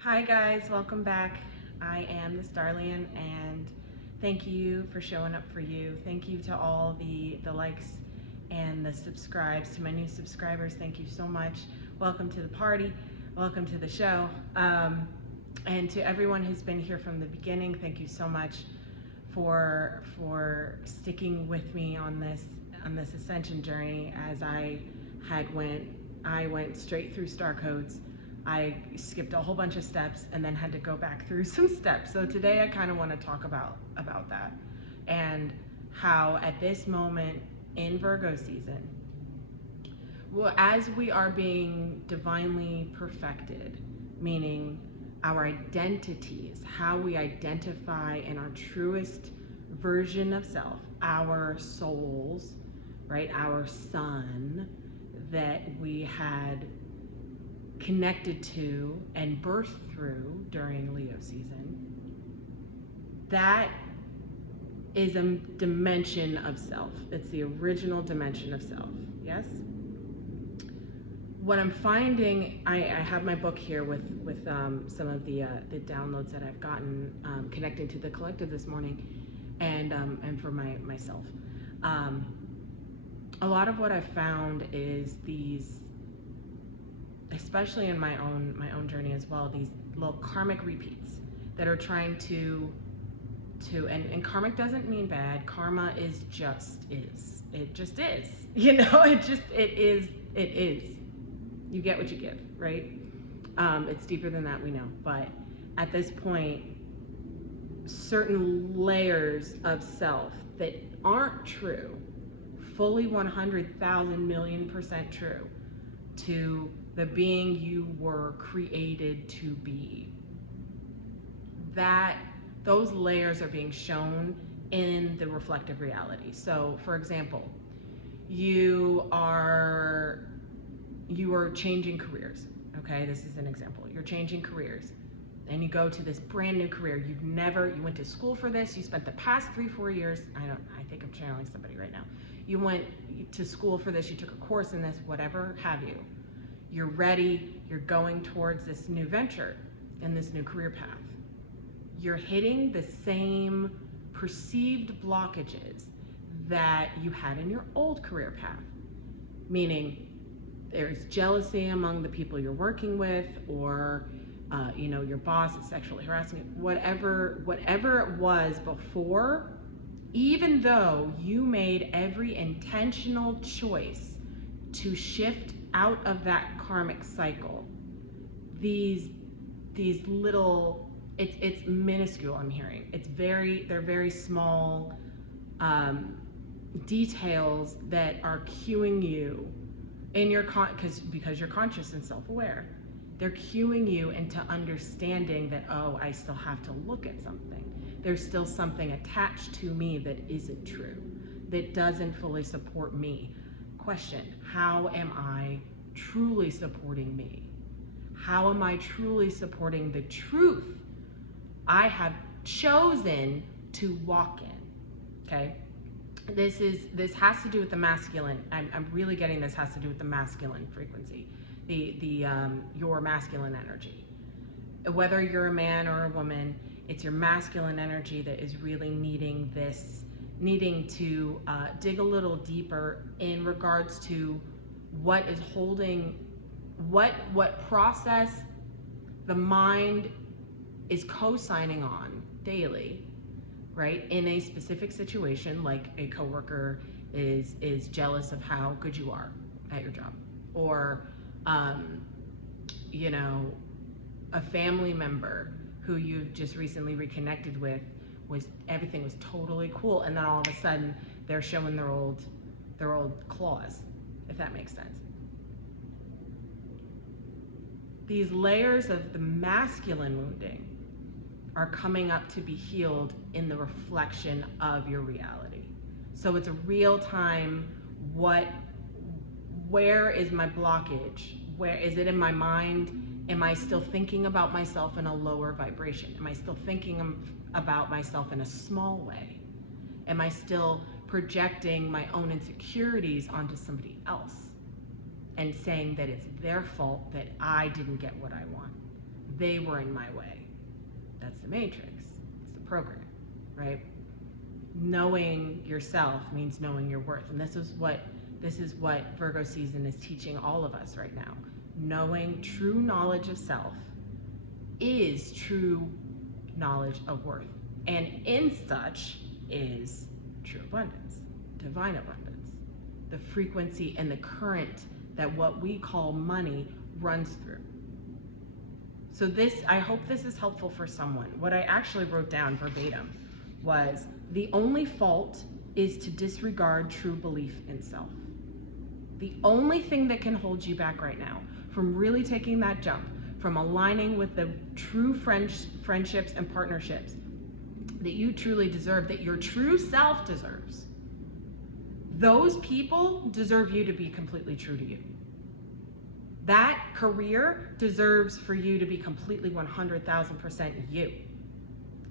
Hi guys, welcome back. I am the Starlian and thank you for showing up for you. Thank you to all the likes and the subscribes. To my new subscribers, thank you so much. Welcome to the party. Welcome to the show. And to everyone who's been here from the beginning, thank you so much for sticking with me on this ascension journey. As I went straight through star codes. I skipped a whole bunch of steps and then had to go back through some steps. So today I kind of want to talk about that and how at this moment in Virgo season, well, as we are being divinely perfected, meaning our identities, how we identify in our truest version of self, our souls, right? Our sun that we had connected to and birthed through during Leo season. That is a dimension of self. It's the original dimension of self. Yes? What I'm finding, I have my book here with some of the downloads that I've gotten connecting to the collective this morning, and for myself. A lot of what I've found is these, especially in my own journey as well, these little karmic repeats that are trying to and karmic doesn't mean bad. Karma is it just is, it is. You get what you give, right? It's deeper than that, we know, but at this point, certain layers of self that aren't true, fully 100,000 million % true to the being you were created to be, that those layers are being shown in the reflective reality. So for example, you are changing careers. Okay, this is an example. You're changing careers and you go to this brand new career. You went to school for this. You spent the past 3-4 years. I think I'm channeling somebody right now. You went to school for this. You took a course in this, whatever have you. You're ready, you're going towards this new venture and this new career path. You're hitting the same perceived blockages that you had in your old career path. Meaning there's jealousy among the people you're working with, or your boss is sexually harassing you, whatever it was before, even though you made every intentional choice to shift out of that karmic cycle, these little, it's minuscule, I'm hearing. They're very small details that are cueing you in your because you're conscious and self-aware. They're cueing you into understanding that, oh, I still have to look at something. There's still something attached to me that isn't true, that doesn't fully support me. Question: how am I truly supporting me? How am I truly supporting the truth I have chosen to walk in? Okay, this has to do with the masculine. I'm really getting this has to do with the masculine frequency, your masculine energy. Whether you're a man or a woman, it's your masculine energy that is really needing to dig a little deeper in regards to what is holding, what process the mind is co-signing on daily, right? In a specific situation, like a coworker is jealous of how good you are at your job, or a family member who you've just recently reconnected with, everything was totally cool, and then all of a sudden they're showing their old claws, if that makes sense. These layers of the masculine wounding are coming up to be healed in the reflection of your reality. So it's a real time, where is my blockage? Where is it in my mind? Am I still thinking about myself in a lower vibration? Am I still thinking about myself in a small way? Am I still projecting my own insecurities onto somebody else and saying that it's their fault that I didn't get what I want? They were in my way. That's the matrix. It's the program, right? Knowing yourself means knowing your worth. And this is what Virgo season is teaching all of us right now. Knowing true knowledge of self is true knowledge of worth. And in such is true abundance, divine abundance, the frequency and the current that what we call money runs through. So I hope this is helpful for someone. What I actually wrote down verbatim was, the only fault is to disregard true belief in self. The only thing that can hold you back right now from really taking that jump, from aligning with the true friendships and partnerships that you truly deserve, that your true self deserves, those people deserve you to be completely true to you. That career deserves for you to be completely 100,000% you.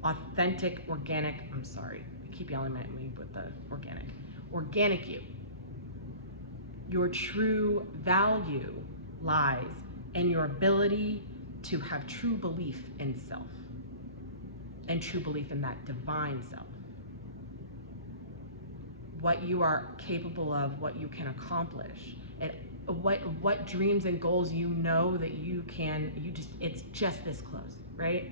Authentic, organic, I'm sorry, I keep yelling at me with the organic you. Your true value lies in your ability to have true belief in self and true belief in that divine self. What you are capable of, what you can accomplish, and what dreams and goals you know that it's just this close, right?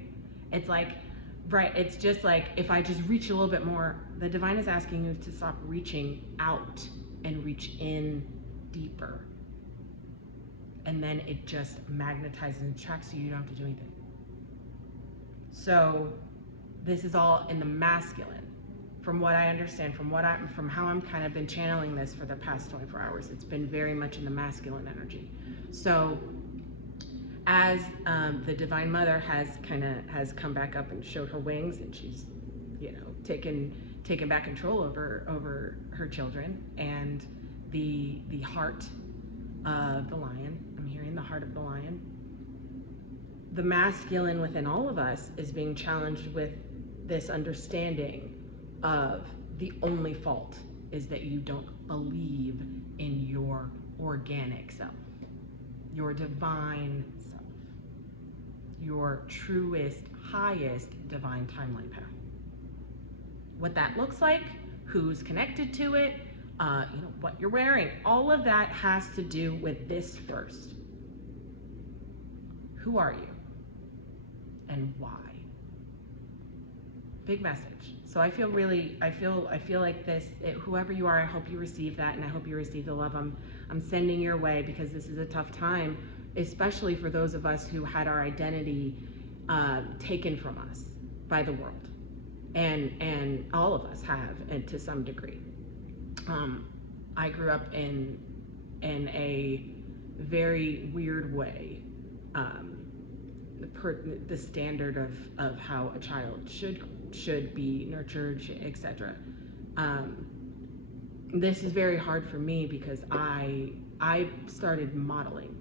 It's just like, if I just reach a little bit more, the divine is asking you to stop reaching out and reach in deeper. And then it just magnetizes and attracts you. You don't have to do anything. So this is all in the masculine. From what I understand, from how I'm kind of been channeling this for the past 24 hours, it's been very much in the masculine energy. So as the Divine Mother has come back up and showed her wings, and she's, taken back control over her children, and the heart of the lion. I'm hearing the heart of the lion. The masculine within all of us is being challenged with this understanding of the only fault is that you don't believe in your organic self, your divine self, your truest, highest divine timeline path. What that looks like, who's connected to it, what you're wearing, all of that has to do with this first. Who are you and why? Big message. So I feel like this, whoever you are, I hope you receive that, and I hope you receive the love I'm sending your way, because this is a tough time, especially for those of us who had our identity taken from us by the world, and all of us have, and to some degree. I grew up in a very weird way. The standard of how a child should be nurtured, etc. This is very hard for me because I started modeling,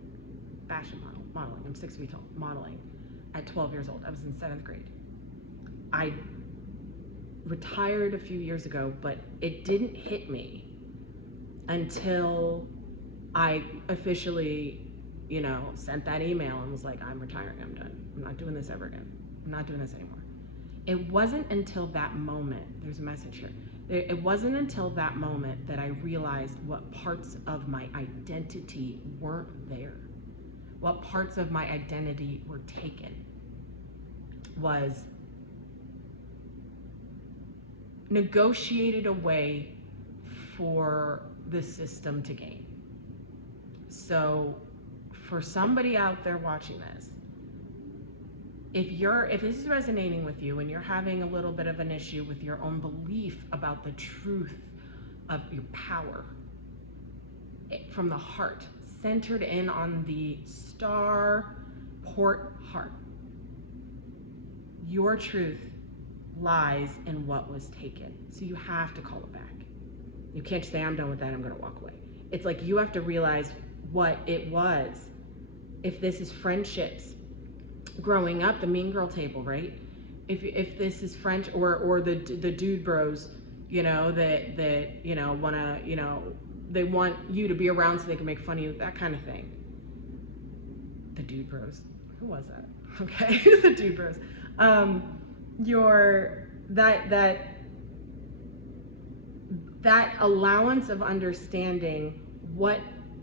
fashion modeling. I'm 6 feet tall, modeling at 12 years old. I was in 7th grade. I retired a few years ago, but it didn't hit me until I officially, sent that email and was like, I'm retiring, I'm done. I'm not doing this ever again. I'm not doing this anymore. It wasn't until that moment, there's a message here. It wasn't until that moment that I realized what parts of my identity weren't there. What parts of my identity were taken. Was negotiated away for the system to gain. So for somebody out there watching this, if this is resonating with you and you're having a little bit of an issue with your own belief about the truth of your power from the heart, centered in on the star port heart, your truth lies in what was taken. So you have to call it back. You can't just say, I'm done with that, I'm gonna walk away. It's like you have to realize what it was. If this is friendships, growing up, the mean girl table, right? If this is French or the dude bros, that wanna, they want you to be around so they can make fun of you, that kind of thing. The dude bros. who was that? Okay, the two bros. Your that allowance of understanding what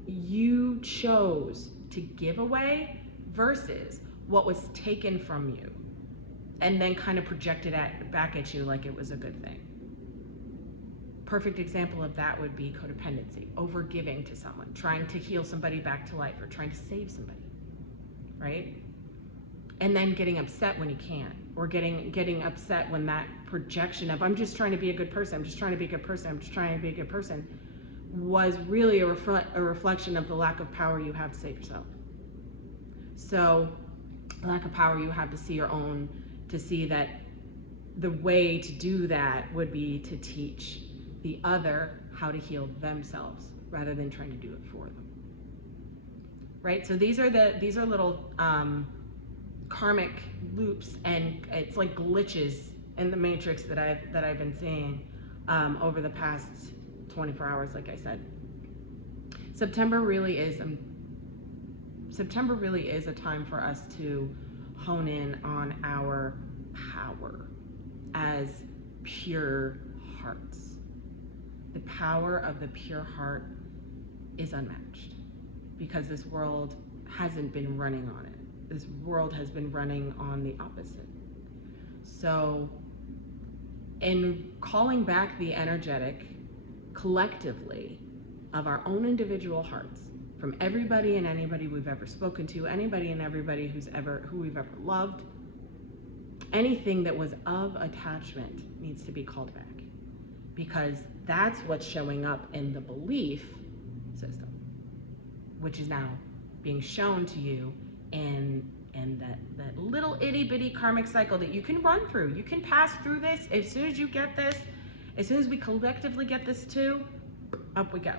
you chose to give away versus what was taken from you, and then kind of projected back at you like it was a good thing. Perfect example of that would be codependency, over giving to someone, trying to heal somebody back to life, or trying to save somebody, right? And then getting upset when you can't, or getting upset when that projection of, I'm just trying to be a good person, I'm just trying to be a good person, I'm just trying to be a good person, was really a reflection of the lack of power you have to save yourself. So the lack of power you have to see that the way to do that would be to teach the other how to heal themselves rather than trying to do it for them. Right? So these are little karmic loops, and it's like glitches in the matrix that I've been seeing over the past 24 hours, like I said. September really is a time for us to hone in on our power as pure hearts. The power of the pure heart is unmatched because this world hasn't been running on it. This world has been running on the opposite. So in calling back the energetic collectively of our own individual hearts, from everybody and anybody we've ever spoken to, anybody and everybody who we've ever loved, anything that was of attachment needs to be called back, because that's what's showing up in the belief system, which is now being shown to you in that little itty bitty karmic cycle that you can run through. You can pass through this. As soon as you get this, as soon as we collectively get this too, up we go,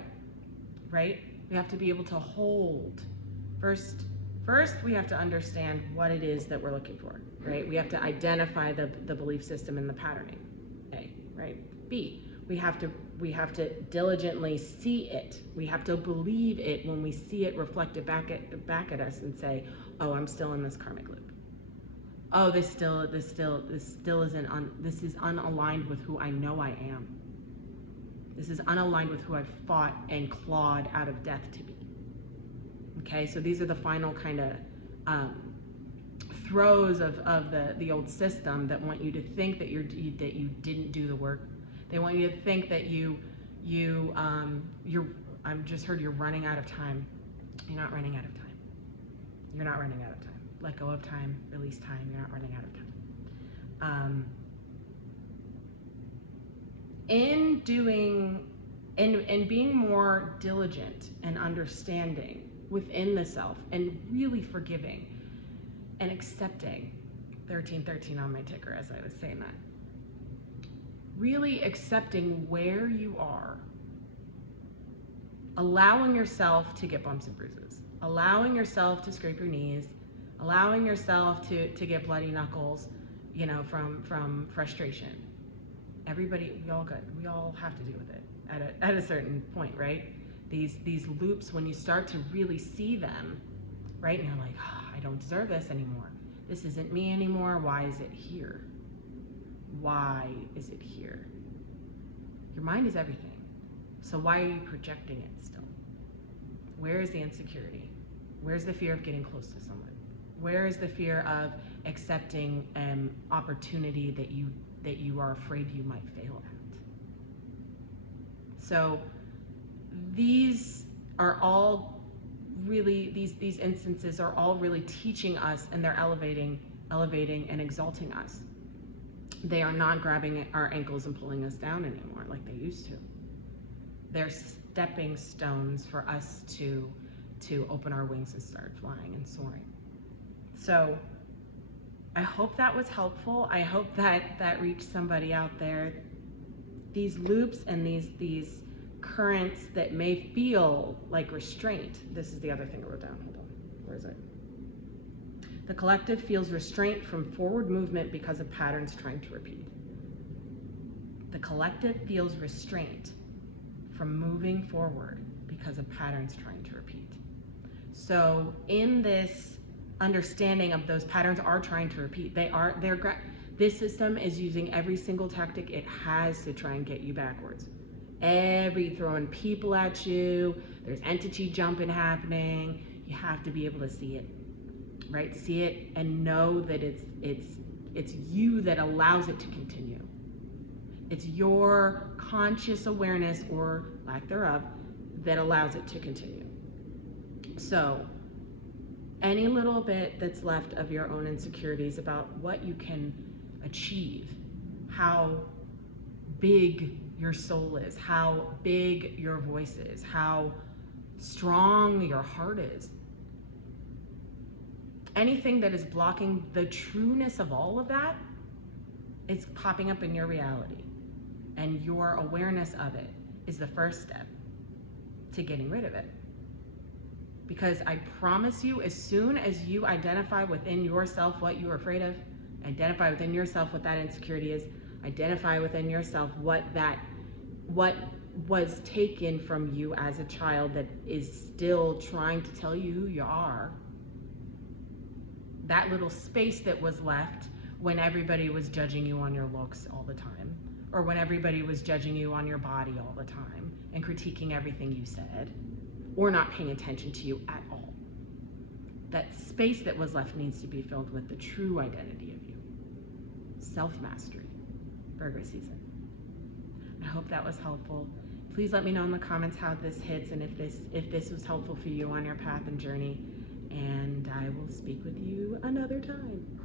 right? We have to be able to hold. First, we have to understand what it is that we're looking for, right? We have to identify the belief system and the patterning, A, right? B, we have to diligently see it. We have to believe it when we see it reflected back at us and say, oh, I'm still in this karmic loop. Oh, this is unaligned with who I know I am. This is unaligned with who I've fought and clawed out of death to be. Okay, so these are the final kind of throes of the old system that want you to think that you didn't do the work. They want you to think that I've just heard you're running out of time. You're not running out of time. You're not running out of time. Let go of time, release time. You're not running out of time. In being more diligent and understanding within the self, and really forgiving and accepting, 1313 on my ticker as I was saying that, really accepting where you are, allowing yourself to get bumps and bruises, allowing yourself to scrape your knees, allowing yourself to get bloody knuckles, from frustration. Everybody, we all have to deal with it at a certain point, right? These loops, when you start to really see them, right? And you're like, oh, I don't deserve this anymore. This isn't me anymore. Why is it here? Why is it here? Your mind is everything. So why are you projecting it still? Where is the insecurity? Where's the fear of getting close to someone? Where is the fear of accepting an opportunity that you are afraid you might fail at? So these are all really, these instances are all really teaching us, and they're elevating and exalting us. They are not grabbing our ankles and pulling us down anymore like they used to. They're stepping stones for us to open our wings and start flying and soaring. So I hope that was helpful. I hope that reached somebody out there. These loops and these currents that may feel like restraint. This is the other thing I wrote down. Hold on. Where is it? The collective feels restraint from forward movement because of patterns trying to repeat. The collective feels restraint from moving forward because of patterns trying to repeat. So in this understanding of those patterns are trying to repeat. This system is using every single tactic it has to try and get you backwards. Throwing people at you, there's entity jumping happening. You have to be able to see it, right? See it and know that it's you that allows it to continue. It's your conscious awareness, or lack thereof, that allows it to continue. So any little bit that's left of your own insecurities about what you can achieve, how big your soul is, how big your voice is, how strong your heart is, anything that is blocking the trueness of all of that is popping up in your reality. And your awareness of it is the first step to getting rid of it. Because I promise you, as soon as you identify within yourself what you're afraid of, identify within yourself what that insecurity is, identify within yourself what was taken from you as a child that is still trying to tell you who you are, that little space that was left when everybody was judging you on your looks all the time, or when everybody was judging you on your body all the time and critiquing everything you said, or not paying attention to you at all. That space that was left needs to be filled with the true identity of you. Self-mastery. Virgo season. I hope that was helpful. Please let me know in the comments how this hits and if this was helpful for you on your path and journey. And I will speak with you another time.